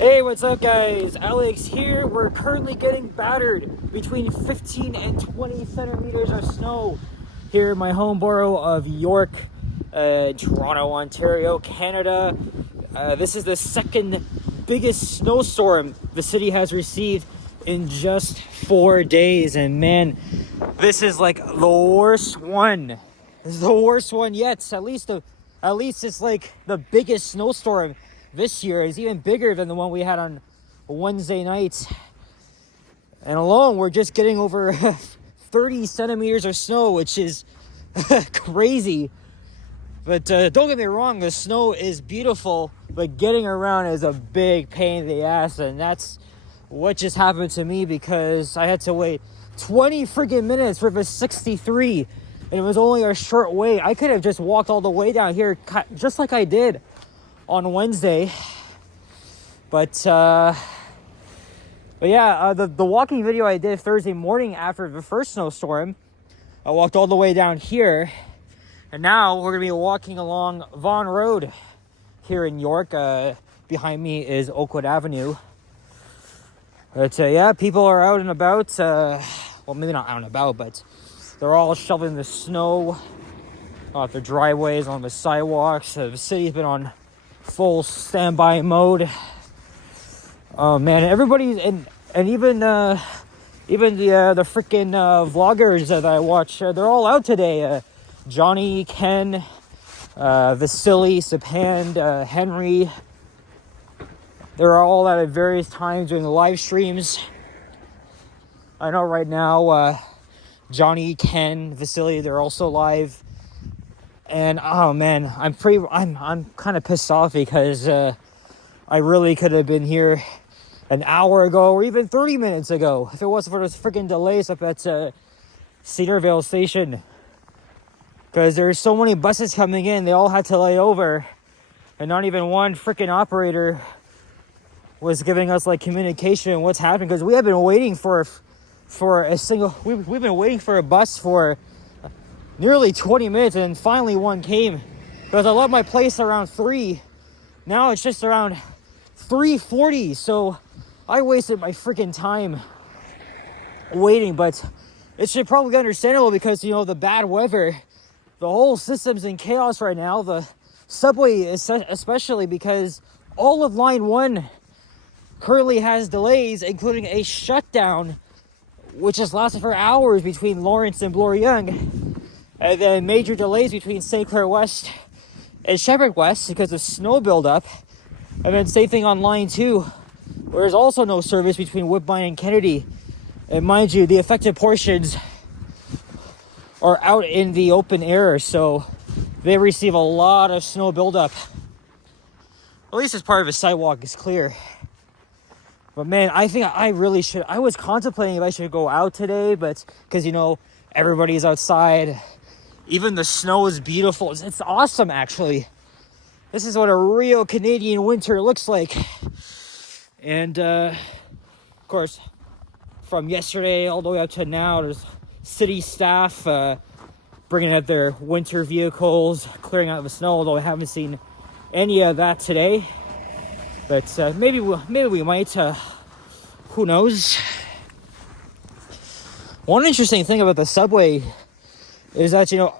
Hey, what's up guys? Alex here. We're currently getting battered between 15 and 20 centimeters of snow here in my home borough of York, Toronto, Ontario, Canada. This is the second biggest snowstorm the city has received in just 4 days, and man, this is like the worst one. This is the worst one yet. At least it's like the biggest snowstorm this year. Is even bigger than the one we had on Wednesday night. And alone, we're just getting over 30 centimeters of snow, which is crazy. But don't get me wrong, the snow is beautiful, but getting around is a big pain in the ass, and that's what just happened to me because I had to wait 20 friggin' minutes for the 63, and it was only a short wait. I could have just walked all the way down here, just like I did on Wednesday. But yeah, the walking video I did Thursday morning after the first snowstorm, I walked all the way down here, and now we're gonna be walking along Vaughan Road here in York. Behind me is Oakwood Avenue. But yeah, people are out and about. Well, maybe not out and about, but they're all shoveling the snow off the driveways, on the sidewalks. The city's been on full standby mode. Oh man, everybody's and even the freaking vloggers that I watch, they're all out today. Johnny, Ken, Vasily, Sapand, Henry. They're all out at various times doing the live streams. I know right now, Johnny, Ken, Vasily, they're also live. And oh man, I'm kind of pissed off because I really could have been here an hour ago or even 30 minutes ago if it wasn't for those freaking delays up at Cedarvale Station. Because there's so many buses coming in, they all had to lay over, and not even one freaking operator was giving us like communication on what's happening. Because we have been waiting for a single. We've been waiting for a bus for nearly 20 minutes, and finally one came. Because I left my place around 3. Now it's just around 3:40, so I wasted my freaking time waiting. But it should probably be understandable because, you know, the bad weather, the whole system's in chaos right now. The subway is especially, because all of line 1 currently has delays, including a shutdown which has lasted for hours between Lawrence and Bloor Yonge. And then major delays between St. Clair West and Shepherd West because of snow buildup. And then same thing on line 2, where there's also no service between Woodbine and Kennedy. And mind you, the affected portions are out in the open air, so they receive a lot of snow buildup. At least as part of the sidewalk is clear. But man, I think I really should. I was contemplating if I should go out today, but because, you know, everybody's outside. Even the snow is beautiful. It's awesome, actually. This is what a real Canadian winter looks like. And, of course, from yesterday all the way up to now, there's city staff bringing out their winter vehicles, clearing out the snow, although I haven't seen any of that today. But maybe we might. Who knows? One interesting thing about the subway is that, you know,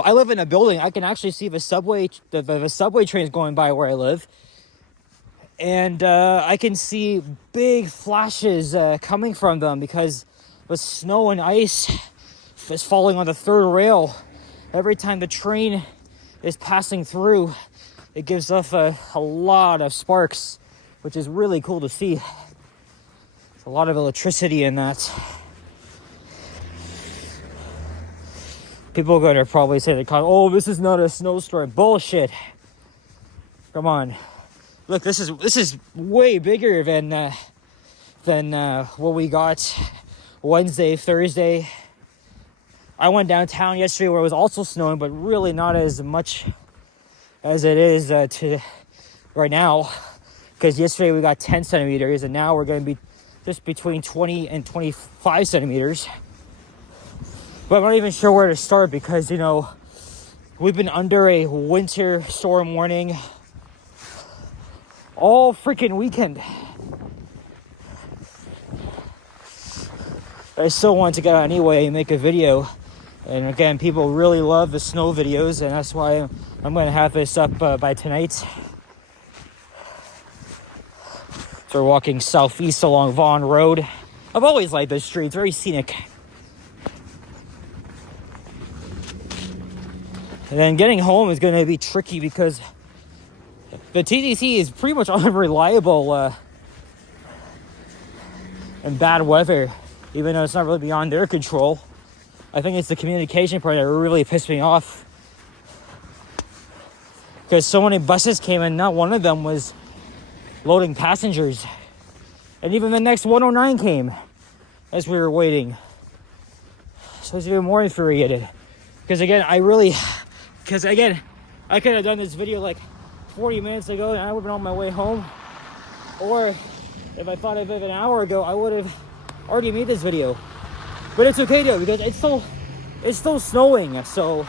I live in a building. I can actually see the subway trains going by where I live. And I can see big flashes coming from them because the snow and ice is falling on the third rail. Every time the train is passing through, it gives off a lot of sparks, which is really cool to see. There's a lot of electricity in that. People are going to probably say, oh, this is not a snowstorm. Bullshit. Come on. Look, this is way bigger than what we got Wednesday, Thursday. I went downtown yesterday where it was also snowing, but really not as much as it is to right now. Because yesterday we got 10 centimeters, and now we're going to be just between 20 and 25 centimeters. But I'm not even sure where to start because, you know, we've been under a winter storm warning all freaking weekend. I still wanted to get out anyway and make a video. And again, people really love the snow videos, and that's why I'm going to have this up by tonight. So we're walking southeast along Vaughan Road. I've always liked this street. It's very scenic. And then getting home is going to be tricky because the TTC is pretty much unreliable in bad weather, even though it's not really beyond their control. I think it's the communication part that really pissed me off. Because so many buses came in, not one of them was loading passengers. And even the next 109 came as we were waiting. So it's even more infuriated. Because again, I could have done this video like 40 minutes ago and I would have been on my way home. Or if I thought of it an hour ago, I would have already made this video. But it's okay though, because it's still snowing, so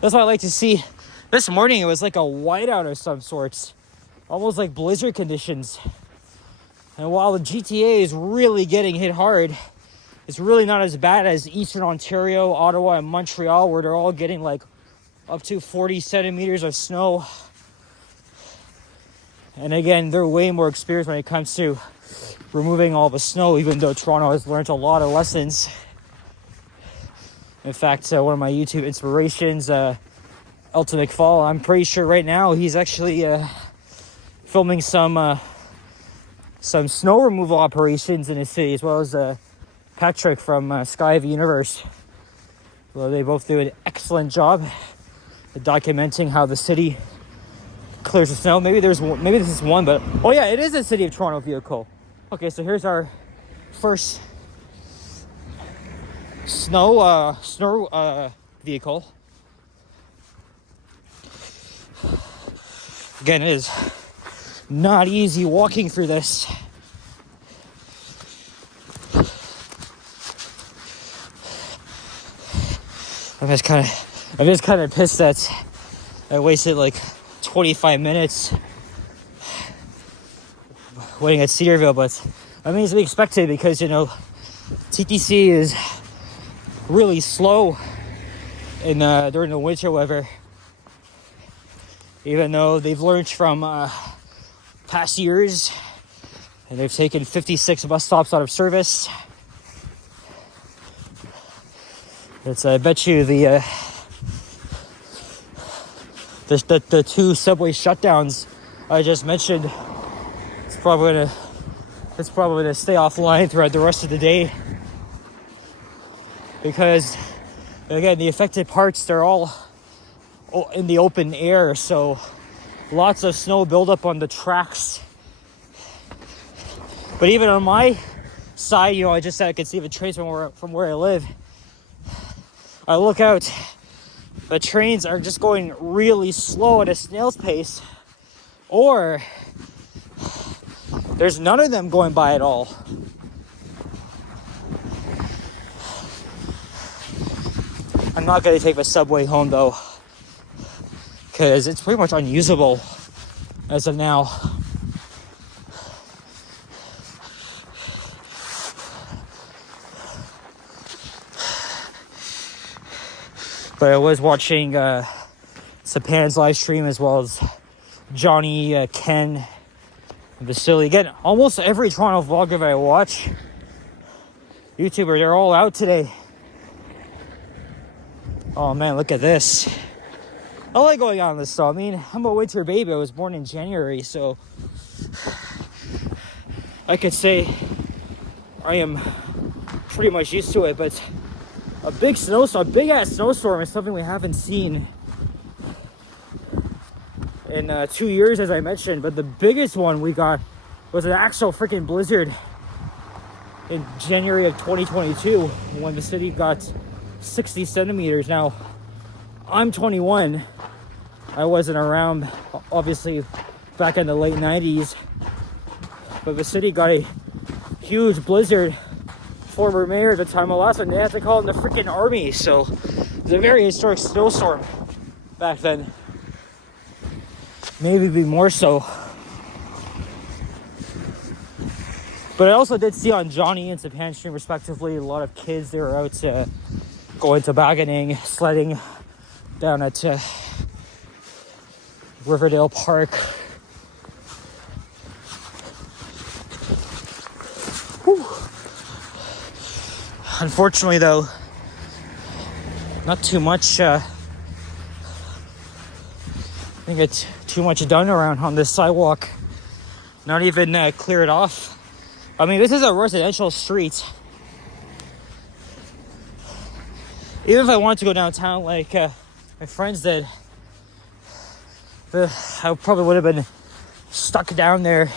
that's what I like to see. This morning it was like a whiteout of some sorts, almost like blizzard conditions. And while the GTA is really getting hit hard, it's really not as bad as Eastern Ontario, Ottawa, and Montreal, where they're all getting like up to 40 centimeters of snow. And again, they're way more experienced when it comes to removing all the snow, even though Toronto has learned a lot of lessons. In fact, one of my YouTube inspirations, Elton McFall, I'm pretty sure right now he's actually filming some snow removal operations in his city, as well as Patrick from Sky of the Universe. Well, they both do an excellent job documenting how the city clears the snow. Maybe this is one, but oh yeah, it is a City of Toronto vehicle. Okay, so here's our first snow vehicle. Again, it is not easy walking through this. I'm just kind of pissed that I wasted like 25 minutes waiting at Cedarville, but I mean, it's to be expected because, you know, TTC is really slow in during the winter weather, even though they've learned from past years and they've taken 56 bus stops out of service. I bet you the two subway shutdowns I just mentioned, it's probably gonna stay offline throughout the rest of the day, because again, the affected parts, they're all in the open air, so lots of snow buildup on the tracks. But even on my side, you know, I just said I could see the trains from where I live. I look out, the trains are just going really slow at a snail's pace, or there's none of them going by at all. I'm not going to take the subway home though, because it's pretty much unusable as of now. But I was watching Sapan's live stream, as well as Johnny, Ken, and Vasily. Again, almost every Toronto vlogger that I watch, YouTuber, they're all out today. Oh man, look at this. I like going on this though. I mean, I'm a winter baby. I was born in January, so I could say I am pretty much used to it, but a big snowstorm, a big ass snowstorm is something we haven't seen in 2 years, as I mentioned. But the biggest one we got was an actual freaking blizzard in January of 2022, when the city got 60 centimeters. Now, I'm 21. I wasn't around, obviously, back in the late 90s. But the city got a huge blizzard. Former mayor at the time of last one, they had to call in the freaking army. So, it was a very historic snowstorm back then. maybe be more so. But I also did see on Johnny and Japan Stream, respectively, a lot of kids. They were out going tobogganing, sledding down at Riverdale Park. Whew. Unfortunately, though, not too much. I think it's too much done around on this sidewalk. Not even cleared off. I mean, this is a residential street. Even if I wanted to go downtown like my friends did, I probably would have been stuck down there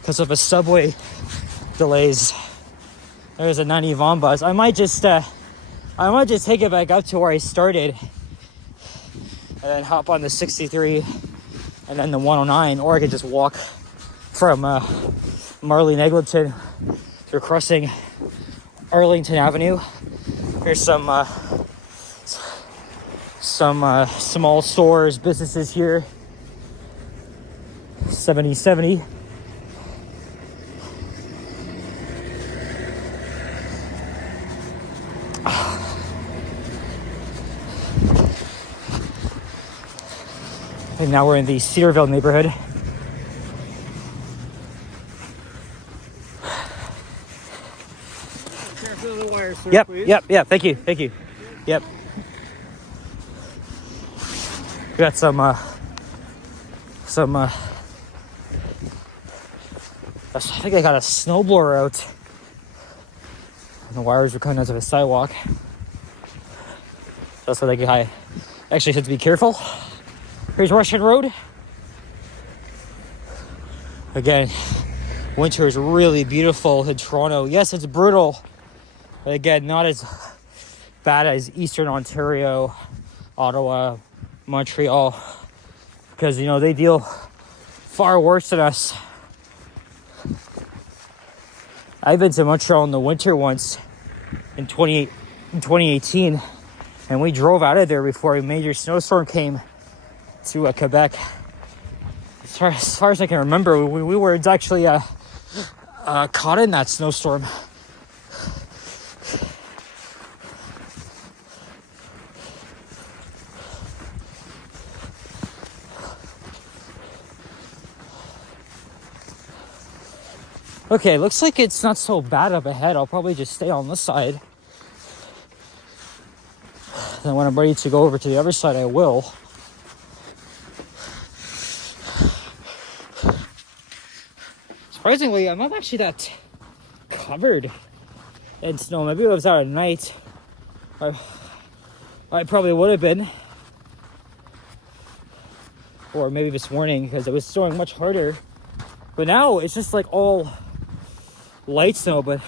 because of a subway delays. There's a 90 Vaughan bus. I might just take it back up to where I started and then hop on the 63 and then the 109, or I could just walk from Marlene Eglinton through crossing Arlington Avenue. Here's some small stores, businesses here. 7070. And now we're in the Cedarville neighborhood. Sir, yep, please. Yep, thank you. Yep. We got some I think I got a snowblower out. And the wires were coming out of the sidewalk. That's what I actually said to be careful. Here's Russian Road. Again, winter is really beautiful in Toronto. Yes, it's brutal. But again, not as bad as Eastern Ontario, Ottawa, Montreal, because they deal far worse than us. I've been to Montreal in the winter once in 2018, and we drove out of there before a major snowstorm came to Quebec. As far as I can remember, we were actually caught in that snowstorm. Okay, looks like it's not so bad up ahead. I'll probably just stay on this side. Then when I'm ready to go over to the other side, I will. Surprisingly, I'm not actually that covered in snow. Maybe it was out at night. I probably would have been. Or maybe this morning, because it was snowing much harder. But now it's just like all light snow, but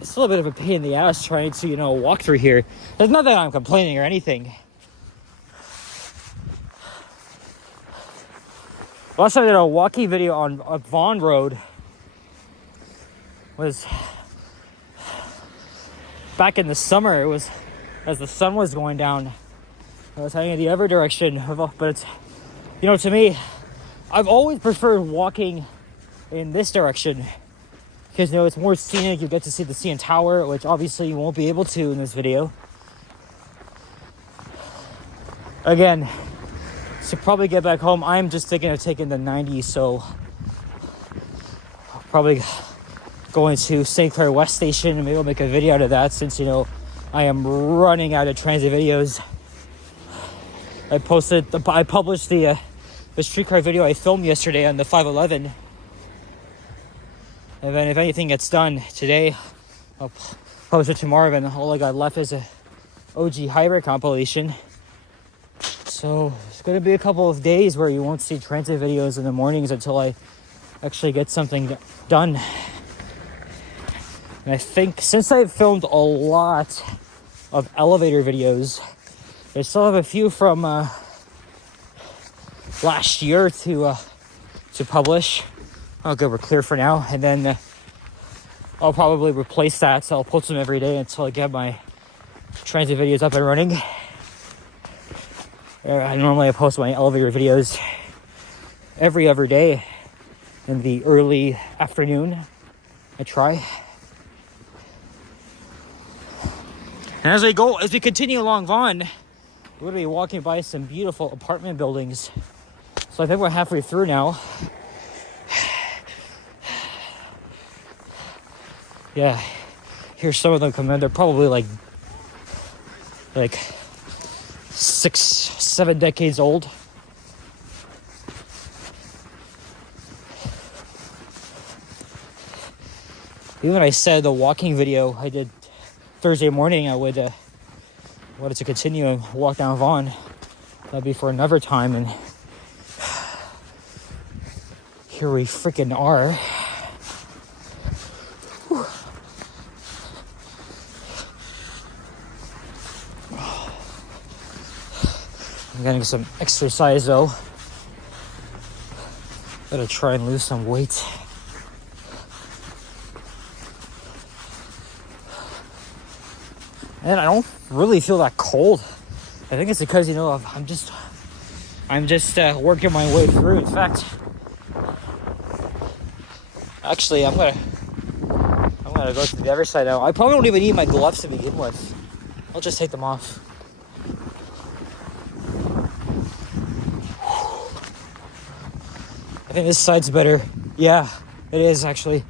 it's still a bit of a pain in the ass trying to, walk through here. There's not that I'm complaining or anything. Last time I did a walking video on Vaughan Road was back in the summer. It was as the sun was going down. I was heading in the other direction, but it's, to me, I've always preferred walking in this direction because it's more scenic. You get to see the CN Tower, which obviously you won't be able to in this video. Again, to probably get back home, I'm just thinking of taking the 90, so I'll probably going to St. Clair West Station, and maybe I'll make a video out of that since I am running out of transit videos. I published the streetcar video I filmed yesterday on the 511. And then if anything gets done today, I'll post it tomorrow, and all I got left is a OG hybrid compilation. So it's going to be a couple of days where you won't see transit videos in the mornings until I actually get something done. And I think since I've filmed a lot of elevator videos, I still have a few from last year to publish. Oh, good, we're clear for now. And then I'll probably replace that, so I'll post them every day until I get my transit videos up and running. I normally post my elevator videos every other day in the early afternoon. I try. And as we continue along Vaughan, we're gonna be walking by some beautiful apartment buildings. So I think we're halfway through now. Yeah, here's some of them come in. They're probably like 6-7 decades old. Even I said the walking video I did Thursday morning, I wanted to continue and walk down Vaughan. That'd be for another time, and here we freaking are. Whew. I'm getting some exercise though. Gotta try and lose some weight. And I don't really feel that cold. I think it's because, I'm just working my way through. In fact, actually, I'm gonna go to the other side now. I probably don't even need my gloves to begin with. I'll just take them off. I think this side's better. Yeah, it is actually.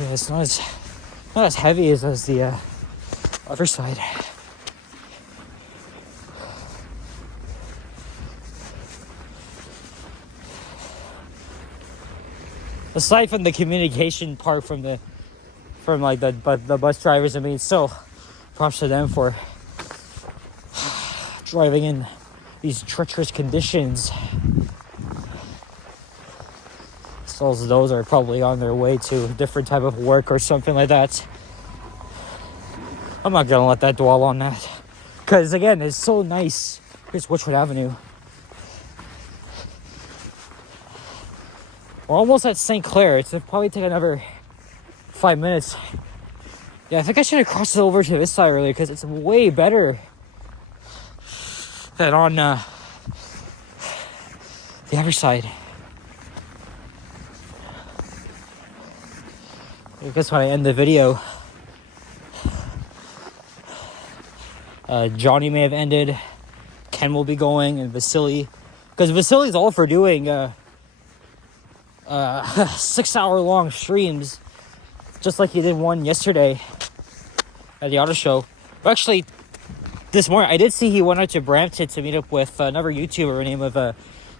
Yeah, it's not as heavy as the other side. Aside from the communication part from the bus drivers, I mean, still props to them for driving in these treacherous conditions. So those are probably on their way to a different type of work or something like that. I'm not gonna let that dwell on that, because again, it's so nice. Here's Witchwood Avenue. We're almost at St. Clair. It'll probably take another 5 minutes. Yeah, I think I should have crossed it over to this side earlier, because it's way better than on the other side. I guess when I end the video, Johnny may have ended, Ken will be going, and Vasily, because Vasily's all for doing 6-hour-long streams, just like he did one yesterday at the auto show. But actually, this morning I did see he went out to Brampton to meet up with another YouTuber named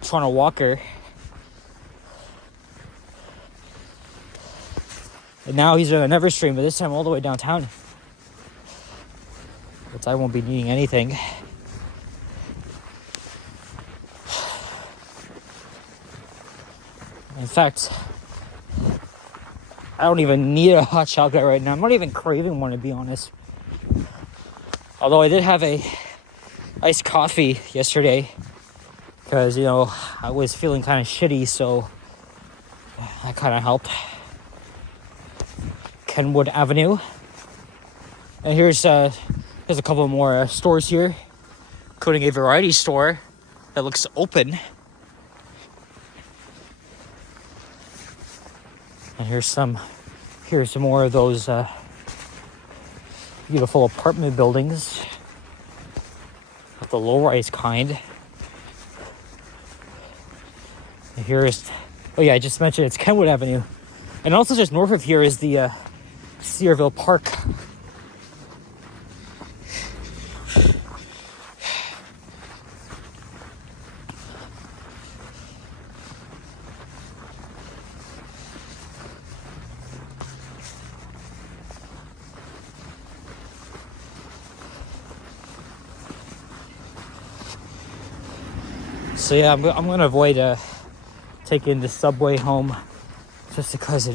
Toronto Walker. And now he's doing another stream, but this time all the way downtown. But I won't be needing anything. In fact, I don't even need a hot chocolate right now. I'm not even craving one, to be honest. Although I did have a iced coffee yesterday, because, I was feeling kind of shitty, so that kind of helped. Kenwood Avenue. And here's a couple more stores here, including a variety store that looks open. And here's some more of those beautiful apartment buildings, the low-rise kind. And here's, I just mentioned it's Kenwood Avenue, and also just north of here is the Cedarville Park. So yeah, I'm going to avoid taking the subway home, just because,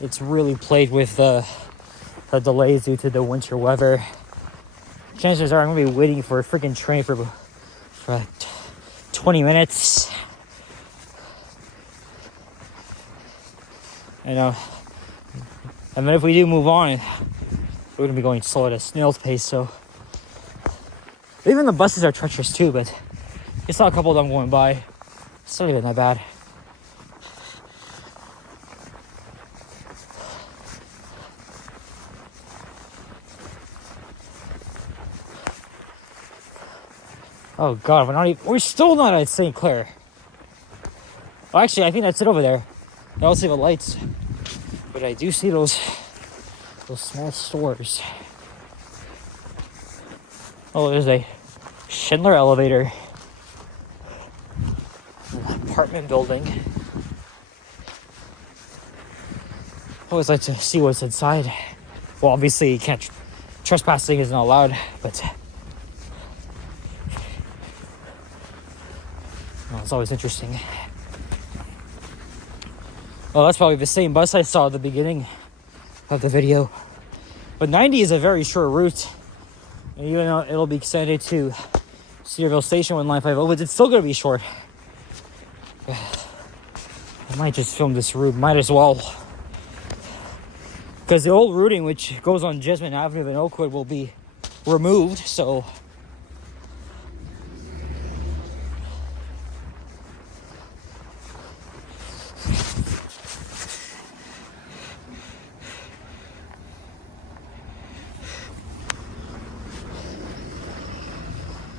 it's really played with the delays due to the winter weather. Chances are I'm going to be waiting for a freaking train for like 20 minutes. And then if we do move on, we're going to be going slow at a snail's pace, so Even the buses are treacherous too, but I saw a couple of them going by. It's not even that bad. Oh God, we're still not at St. Clair. Well, actually, I think that's it over there. I don't see the lights, but I do see those small stores. Oh, there's a Schindler elevator. Apartment building. I always like to see what's inside. Well, obviously, you can't. Trespassing is not allowed, but well, it's always interesting. Oh, that's probably the same bus I saw at the beginning of the video. But 90 is a very short route. And even though it'll be extended to Cedarville Station when Line 5 opens, it's still going to be short. I might just film this route. Might as well. Because the old routing, which goes on Jesmond Avenue in Oakwood, will be removed. So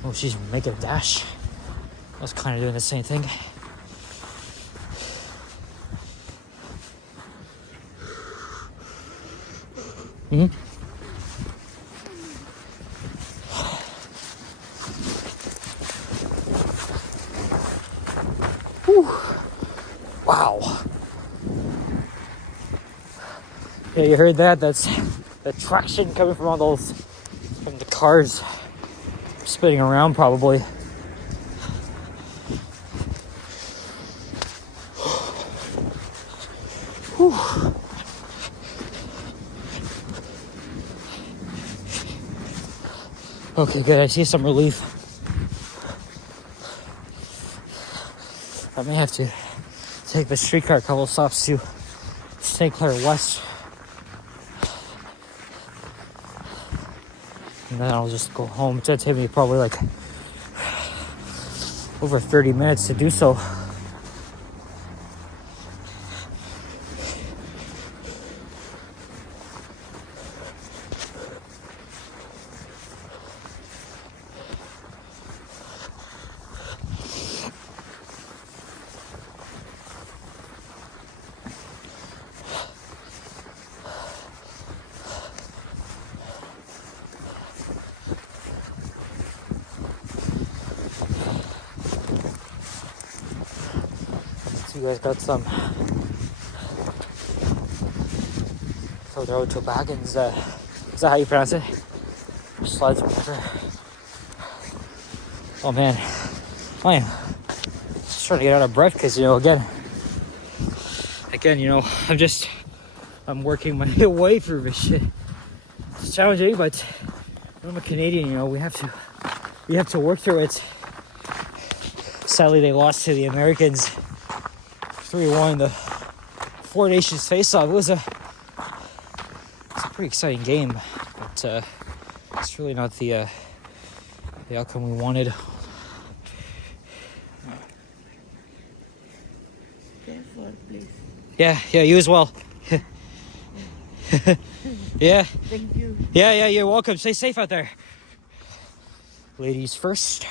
oh, she's making a dash. I was kind of doing the same thing. Whew. Wow. Yeah, you heard that? That's the traction coming from from the cars spinning around probably. Whew. Okay, good. I see some relief. I may have to take the streetcar a couple of stops to St. Clair West. And then I'll just go home. It's gonna take me probably like over 30 minutes to do so. You guys got some for the road toboggans. Is that how you pronounce it? Slides or whatever. Oh man, I am just trying to get out of breath because again, I'm working my way through this shit. It's challenging, but I'm a Canadian. We have to work through it. Sadly, they lost to the Americans 3-1 the Four Nations face-off. It was a pretty exciting game, but it's really not the outcome we wanted. Careful, please. Yeah, you as well. Yeah. Thank you. Yeah, you're welcome. Stay safe out there. Ladies first.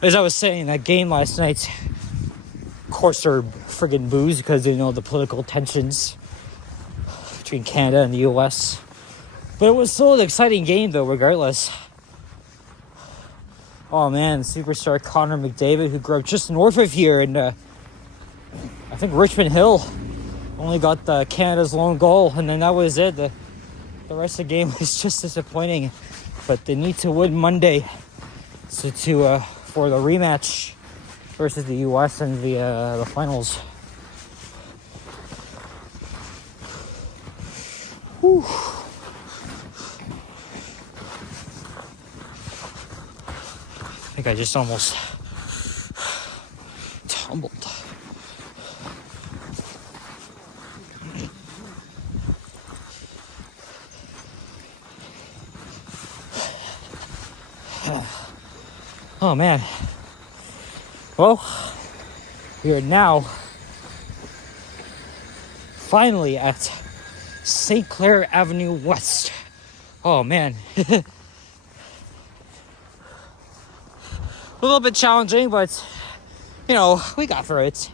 As I was saying, that game last night, of course, they're friggin' booze because the political tensions between Canada and the U.S. But it was still an exciting game, though, regardless. Oh man, superstar Connor McDavid, who grew up just north of here, and I think Richmond Hill only got Canada's lone goal, and then that was it. The rest of the game was just disappointing. But they need to win Monday, so for the rematch versus the U.S. in the finals. Whew. I think I just almost tumbled. Oh man. Well, we are now finally at St. Clair Avenue West. Oh man. A little bit challenging, but you know, we got through it.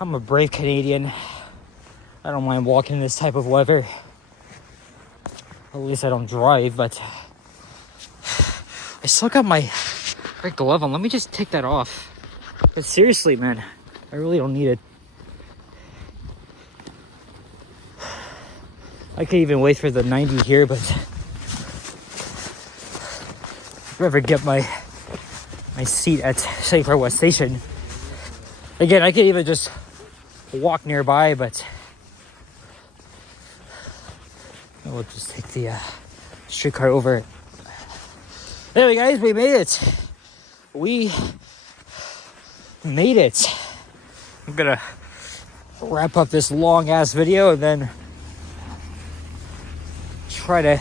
I'm a brave Canadian. I don't mind walking in this type of weather. At least I don't drive, but I still got my red glove on. Let me just take that off. But seriously, man, I really don't need it. I could even wait for the 90 here, but I'd rather get my seat at St. Clair West Station. Again, I could even just walk nearby, but we'll just take the streetcar over it. Anyway, guys, we made it. We made it. I'm gonna wrap up this long ass video and then try to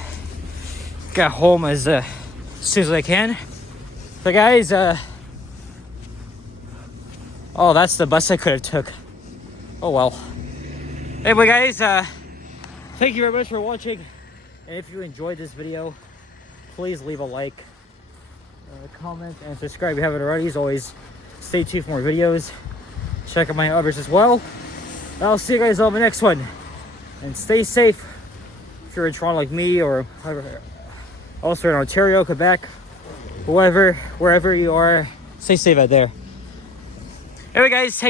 get home as soon as I can. So guys, oh, that's the bus I could have took. Oh well. Anyway, guys, thank you very much for watching. And if you enjoyed this video, please leave a like, comment, and subscribe if you haven't already. As always, stay tuned for more videos. Check out my others as well. I'll see you guys on the next one. And stay safe if you're in Toronto like me, or also in Ontario, Quebec, wherever you are. Stay safe out there. Anyway, guys,